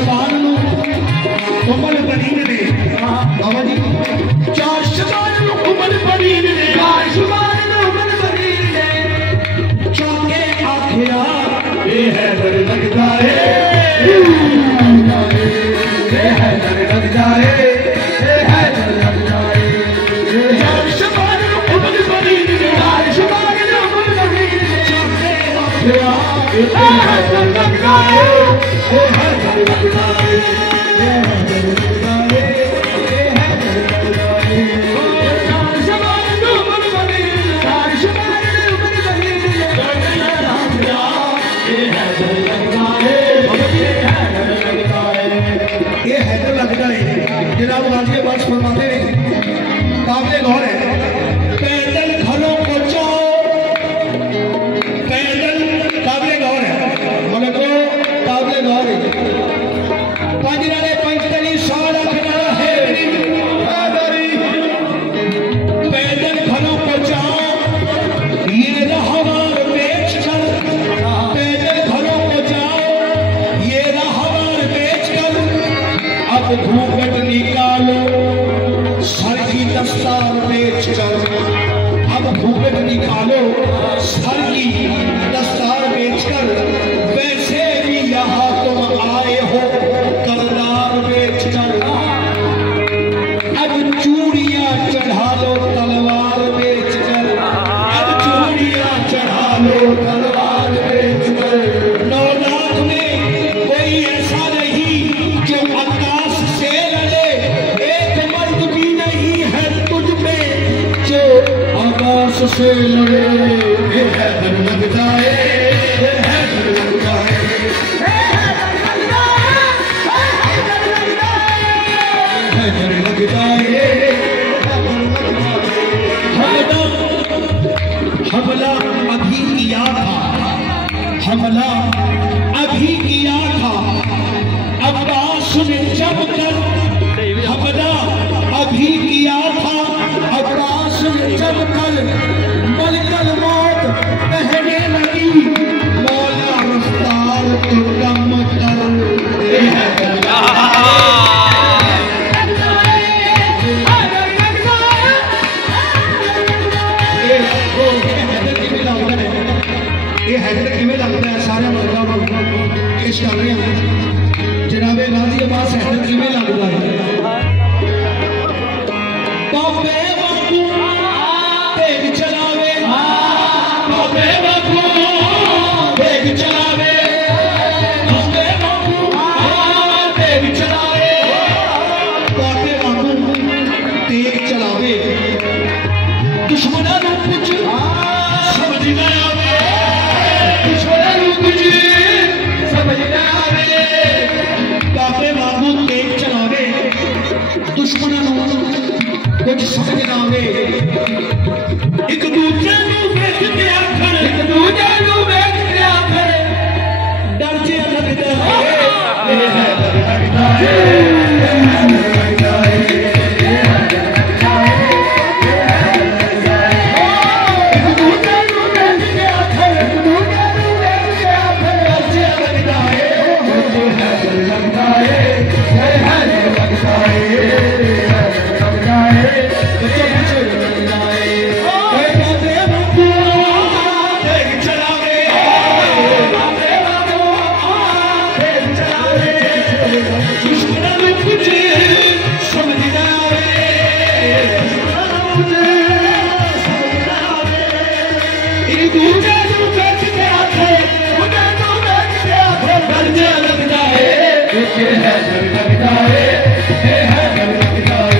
शबान उमल बनीन ने बाबा जी चार शबान उमल बनीन ने चार शबान उमल बनीन ने चौके आखिया ये है डर लगता है ये है डर लगता है ये है डर लगता है चार शबान उमल बनीन ने चार शबान उमल बनीन ने चौके आखिया ये है डर लगता है ये है डर लगता है ये है डर लगता है ये है डर लगता है चार शबान उमल बनीन ने चार शबान उमल बनीन ने चौके आखिया ये है डर लगता है ये है डर लगता है ये है डर लगता है जनाब गाजी बख्श फरमाते हैं काबिल गौर है पैदल घरों को जाओ पैदल काबिल गौर है मतलब को काबिल गौर है पंजनारे पंचतली साल रखना है पैदल घरों को जाओ ये रहवार बेच कर पैदल घरों को जाओ ये रहवार बेच कर अब घूंघट निकालो सर की दस्तार बेच कर अब घूंघट निकालो सर की दस्तार बेच कर वैसे भी यहाँ तुम आए हो करदार बेच कर अब चूड़ियां चढ़ा लो तलवार बेच कर अब चूड़ियां चढ़ा लो तलवार बेच कर 9 लाख में कोई ऐसा नहीं जो आकाश से लड़े एक मर्द भी नहीं है तुझ में जो आकाश से लड़े ये है डर लगता है ये है डर लगता है ये है डर लगता है ये है डर लगता है ये है डर लगता है हमला अभी किया था हमला अभी किया था अब्बास ने जब कर हमला अभी किया था अब्बास ने जब कर मलकल मौत कहने लगी मौला रफ्तार तो कम कर ये है डर लगता है ये हैदर किमें लगता है सारे मर्दा पेश कर रहे हैं जनाबे गाजी अब्बास हैदर किमें लगता है बाबे बाबू तेग चलावे बाबे बाबू तेग चलावे बाबे बाबू तेग चलावे बाबे बाबू तेग चलावे दुश्मना नूं कुछ समझ ना आवे दुश्मना नूं कुछ समझ ना आवे बाबे बाबू तेग चलावे दुश्मना नूं कुछ समझ ना आवे एक दूजे नूं वेख के आखर एक दूजे नूं वेख के आखर डर जे लगदा है ये है डर लगदा है ये है डर लगदा है ये है डर लगदा है ये है डर लगदा है एक दूजे नूं वेख के आखर एक दूजे नूं वेख के आखर डर जे लगदा है ये है डर लगदा है ये है डर लगदा है ये है डर लगदा है बच्चों बच्चों लगदा है बाबे बाबू तेग चलावे बाबे बाबू तेग चलावे दुश्मना नूं कुछ समझ ना आवे दुश्मना नूं कुछ समझ ना आवे एक दूजे नूं वेख के आखे दूजे नूं वेख के आखे डर जे लगदा है ये है डर लगदा है ये है डर लगदा है